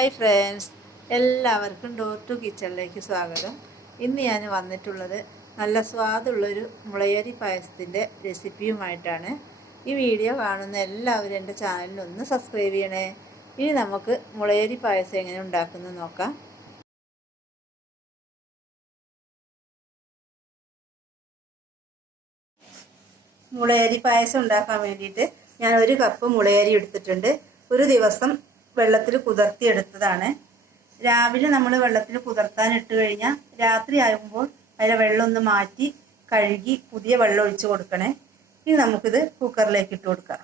Hi friends, എല്ലാവർക്കും door to കിച്ചണിലേക്ക് സ്വാഗതം. ഇന്ന് ഞാൻ വന്നിട്ടുള്ളത് നല്ല സ്വാദുള്ളൊരു മുളയരി പായസത്തിൻ്റെ റെസിപ്പിയുമായിട്ടാണ്. ഈ വീഡിയോ കാണുന്ന എല്ലാവരും എൻ്റെ ചാനലിനൊന്ന് സബ്സ്ക്രൈബ് ചെയ്യണേ. ഇനി നമുക്ക് മുളയരി പായസം എങ്ങനെ ഉണ്ടാക്കുന്നത് നോക്കാം. മുളയരി പായസം ഉണ്ടാക്കാൻ വേണ്ടിയിട്ട് ഞാൻ 1 കപ്പ് മുളയരി എടുത്തിട്ടുണ്ട്. ഒരു ദിവസം വെള്ളത്തിൽ കുതിർത്തിയെടുത്തതാണ്. രാവിലെ നമ്മൾ വെള്ളത്തിൽ കുതിർത്താൻ ഇട്ട് കഴിഞ്ഞാൽ രാത്രി ആകുമ്പോൾ അതിലെ വെള്ളം ഒന്ന് മാറ്റി കഴുകി പുതിയ വെള്ളം ഒഴിച്ചു കൊടുക്കണേ. ഇനി നമുക്കിത് കുക്കറിലേക്ക് ഇട്ട് കൊടുക്കാം.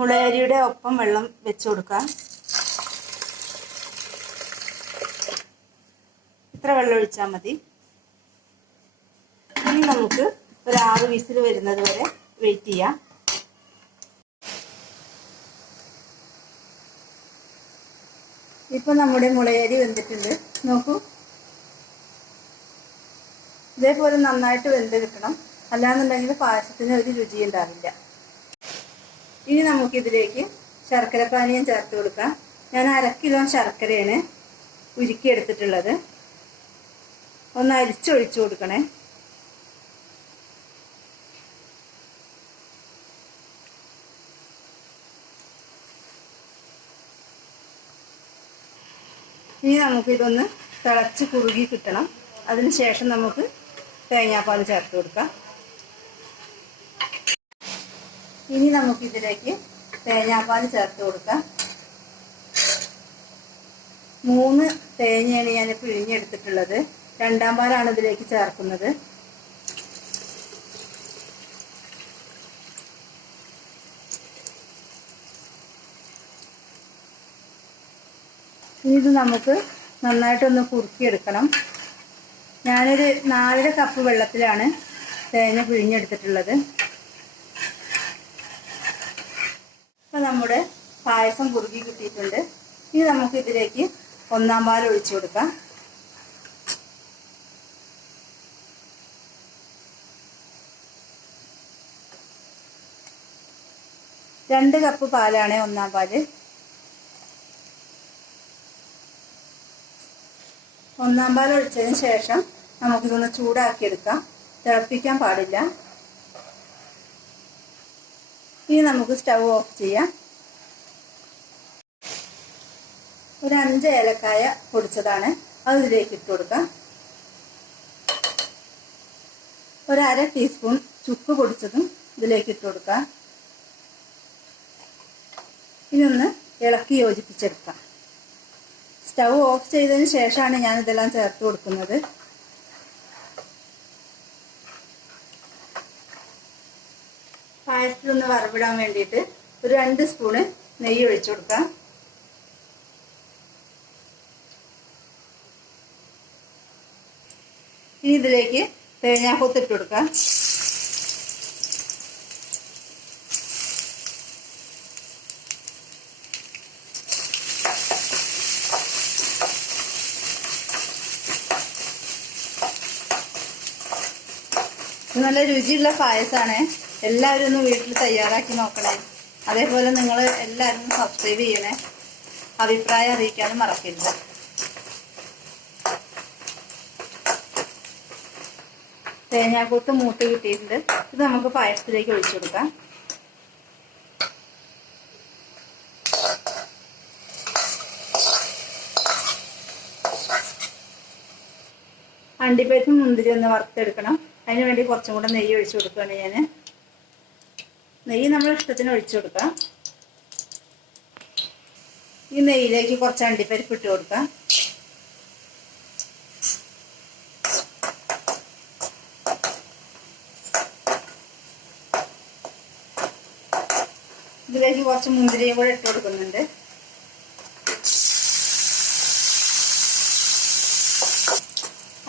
മുളയരിയുടെ ഒപ്പം വെള്ളം വെച്ചു കൊടുക്കാം. ഇത്ര വെള്ളം ഒഴിച്ചാൽ മതി. ഇനി നമുക്ക് ഒരു 6 വിസിൽ വരുന്നത് വരെ വെയിറ്റ് ചെയ്യാം. ഇപ്പൊ നമ്മുടെ മുളയരി വെന്തിട്ടുണ്ട്. നോക്കൂ, ഇതേപോലെ നന്നായിട്ട് വെന്ത് കിട്ടണം, അല്ലാന്നുണ്ടെങ്കിൽ പായസത്തിന് ഒരു രുചി ഉണ്ടാവില്ല. ഇനി നമുക്കിതിലേക്ക് ശർക്കര പാനീയം ചേർത്ത് കൊടുക്കാം. ഞാൻ 1/2 കിലോ ശർക്കരയാണ് ഉരുക്കി എടുത്തിട്ടുള്ളത്. ഒന്ന് അരിച്ചൊഴിച്ചു കൊടുക്കണേ. ഇനി നമുക്കിതൊന്ന് തിളച്ച് കുറുകി കിട്ടണം. അതിനുശേഷം നമുക്ക് തേങ്ങാപ്പാൽ ചേർത്ത് കൊടുക്കാം. ഇനി നമുക്കിതിലേക്ക് തേങ്ങാപ്പാൽ ചേർത്ത് കൊടുക്കാം. 3 തേങ്ങയാണ് ഞാൻ പിഴിഞ്ഞെടുത്തിട്ടുള്ളത്. 2ാം പാലാണ് ഇതിലേക്ക് ചേർക്കുന്നത്. ഇത് നമുക്ക് നന്നായിട്ടൊന്ന് കുറുക്കിയെടുക്കണം. ഞാനൊരു 4 കപ്പ് വെള്ളത്തിലാണ് തേങ്ങ പിഴിഞ്ഞെടുത്തിട്ടുള്ളത്. ഇപ്പം നമ്മുടെ പായസം കുറുകി കിട്ടിയിട്ടുണ്ട്. ഇനി നമുക്ക് ഇതിലേക്ക് 1ാം പാൽ ഒഴിച്ചു കൊടുക്കാം. രണ്ട് കപ്പ് പാലാണ് 1ാം പാല്. 1ാം പാൽ ഒഴിച്ചതിന് ശേഷം നമുക്കിതൊന്ന് ചൂടാക്കിയെടുക്കാം. തിളപ്പിക്കാൻ പാടില്ല. ഇനി നമുക്ക് സ്റ്റൗ ഓഫ് ചെയ്യാം. ഒരു 5 ഏലക്കായ പൊടിച്ചതാണ്, അത് ഇതിലേക്ക് ഇട്ട് കൊടുക്കാം. ഒരു 1/2 ടീസ്പൂൺ ചുക്ക് പൊടിച്ചതും ഇതിലേക്ക് ഇട്ട് കൊടുക്കാം. ഇതൊന്ന് ഇളക്കി യോജിപ്പിച്ചെടുക്കാം. സ്റ്റൗ ഓഫ് ചെയ്തതിന് ശേഷമാണ് ഞാൻ ഇതെല്ലാം ചേർത്ത് കൊടുക്കുന്നത്. പായസത്തിലൊന്ന് വറവിടാൻ വേണ്ടിയിട്ട് ഒരു 2 സ്പൂണ് നെയ്യ് ഒഴിച്ചു കൊടുക്കാം. ഇനി ഇതിലേക്ക് തേങ്ങാക്കൊത്ത് ഇട്ട് കൊടുക്കാം. നല്ല രുചിയുള്ള പായസമാണ്. എല്ലാവരും ഒന്ന് വീട്ടിൽ തയ്യാറാക്കി നോക്കണേ. അതേപോലെ നിങ്ങൾ എല്ലാവരും സബ്സ്ക്രൈബ് ചെയ്യണേ. അഭിപ്രായം അറിയിക്കാനും മറക്കരുത്. തേങ്ങാക്കൊത്ത് മൂത്ത് കിട്ടിയിട്ടുണ്ട്. ഇത് നമുക്ക് പായസത്തിലേക്ക് ഒഴിച്ചു കൊടുക്കാം. അണ്ടിപ്പരിപ്പും മുന്തിരി ഒന്ന് വറുത്തെടുക്കണം. അതിന് വേണ്ടി കുറച്ചും കൂടെ നെയ്യ് ഒഴിച്ചു കൊടുക്കുകയാണ് ഞാൻ. നെയ്യ് നമ്മൾ ഇഷ്ടത്തിന് ഒഴിച്ചു കൊടുക്കാം. ഈ നെയ്യിലേക്ക് കുറച്ച് അണ്ടിപ്പരിപ്പ് ഇട്ട് കൊടുക്കാം. ഇതിലേക്ക് കുറച്ച് മുന്തിരിയും കൂടെ ഇട്ട് കൊടുക്കുന്നുണ്ട്.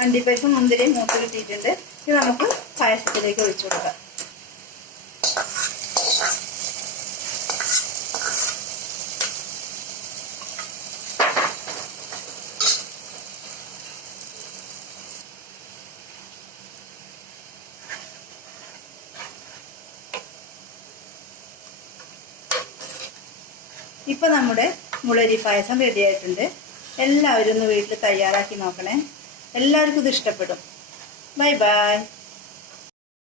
അണ്ടിപ്പരിപ്പ് മുന്തിരിയും മൂത്ത് കിട്ടിയിട്ടുണ്ട്. ഇത് നമുക്ക് പായസത്തിലേക്ക് ഒഴിച്ചു കൊടുക്കാം. ഇപ്പം നമ്മുടെ മുളയരി പായസം റെഡി ആയിട്ടുണ്ട്. എല്ലാവരും ഒന്ന് വീട്ടിൽ തയ്യാറാക്കി നോക്കണേ. എല്ലാവർക്കും ഇത് ഇഷ്ടപ്പെടും. Bye bye.